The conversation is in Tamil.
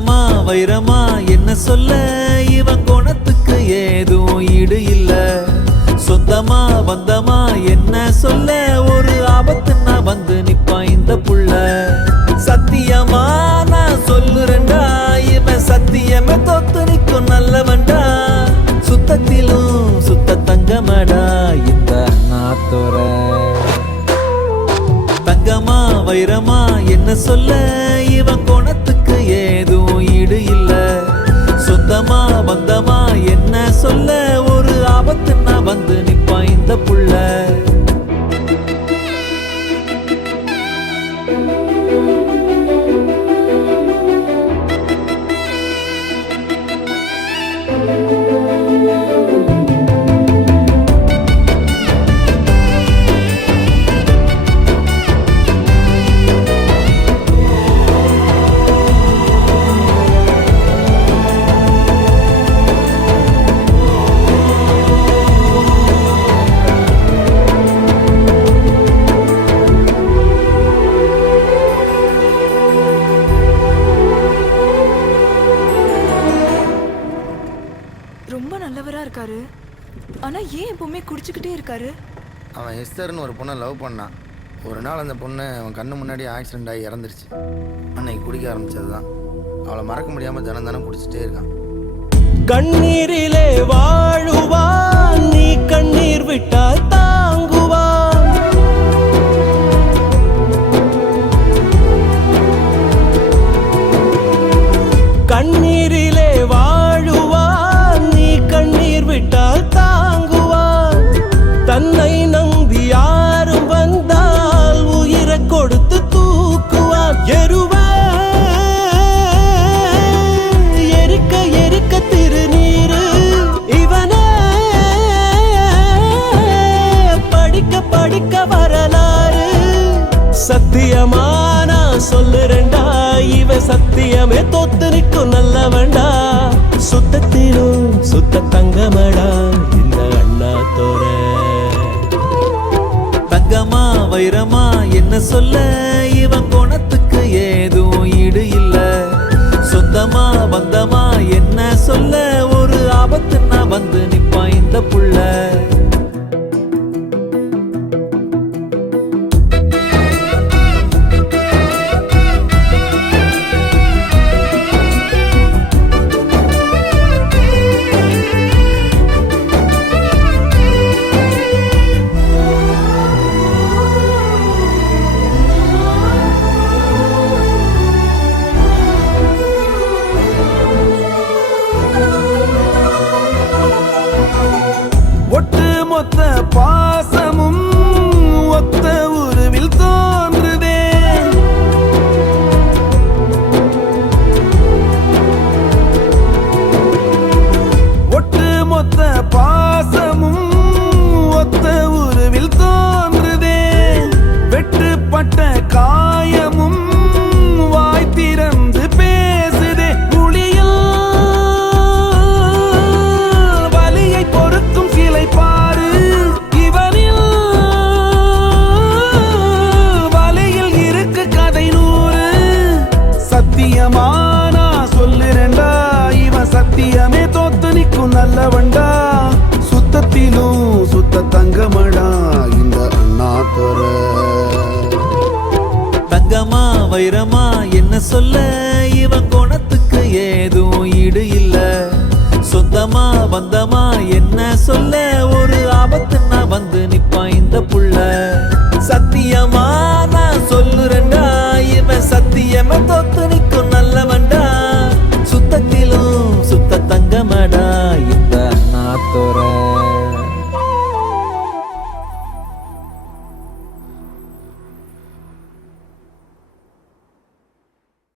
தங்கமா வைரமா என்ன சொல்ல, இவன் குணத்துக்கு ஏதும் ஈடு இல்ல. சொந்தமா வந்தமா என்ன சொல்ல, ஒரு ஆபத்துன்னா வந்து நிப்பான் இந்த புள்ள. சத்தியமா நான் சொல்லுறேன்டா, இவன் சத்தியமே தோத்து நிற்கும் நல்லவன்டா. சுத்தத்திலும் சுத்த தங்கமடா இந்த நாத்தோர. தங்கமா வைரமா என்ன சொல்ல, இவன் குணத்துக்கு ஏதும் ஈடு இல்ல. சொந்தமா வந்தமா என்ன சொல்ல, ஒரு ஆபத்துன்னா வந்து நிப்பான் இந்த புள்ள. ரொம்ப நல்லவரா இருக்காரு. ஆனா ஏன் எப்பவுமே குடிச்சுக்கிட்டே இருக்காரு? அவன் எஸ்தர்னு ஒரு பொண்ணை லவ் பண்ணான். ஒரு நாள் அந்த பொண்ணு அவன் கண்ணு முன்னாடி ஆக்சிடென்ட் ஆகி இறந்துருச்சு. அன்னைக்கு குடிக்க ஆரம்பிச்சது தான். அவளை மறக்க முடியாமல் தினம் தினம் குடிச்சிட்டே இருக்கான். கண்ணீரிலே வாழுவான், நீ கண்ணீர் விட்டால் தாங்குவான். கண்ணீரிலே வாழுவான், நீ கண்ணீர் விட்டால் தாங்குவான். தன்னை நம்பி யாரும் வந்தால் உயிரை கொடுத்து தூக்குவான். எருக்க எருக்க திருநீரு இவனே, படிக்க படிக்க வரலாறு. சத்தியமானா சொல்லுறேன்டா, இவன் சத்தியமே தோத்து நிற்கும் நல்லவன்டா. சுத்தத்திலும் சுத்த தங்கமடா இந்த அண்ணா தோர. தங்கமா வைரமா என்ன சொல்ல, இவன் குணத்துக்கு ஏதும் ஈடு இல்ல. சொந்தமா வந்தமா என்ன சொல்ல, ஒரு ஆபத்துன்னா வந்து நிப்பான் இந்த புள்ள. ஒட்டு மொத்த பாசமும் ஒத்த உருவில் தோன்றுதே. ஒட்டு மொத்த பாசமும் ஒத்த உருவில் தோன்றுதே. வெட்டுப்பட்ட காயமும் வாய் திறந்து பேசுதே. புளியில் வலியை பொறுக்கும் சிலை பாரு, இவனில் வலையில் இருக்கு கதை நூறு. சத்தியமானா சொல்லுறேன்டா, இவன் சத்தியமே தோத்து நிற்கும் நல்லவன்டா. சுத்தத்திலும் சுத்த தங்கமடா இந்த அண்ணா தோர. தங்கமா வைரமா என்ன சொல்ல, இவன் குணத்துக்கு ஏதும் ஈடு இல்ல. சொந்தமா வந்தமா என்ன சொல்ல, ஒரு ஆபத்துன்னா வந்து நிப்பான் இந்த புள்ள. சத்தியமா நான் சொல்லுறேன்டா, இவன் சத்தியமே தோத்து நிற்கும் நல்லவன்டா. சுத்தத்திலும் சுத்த தங்கமடா இந்த நாத்தோர.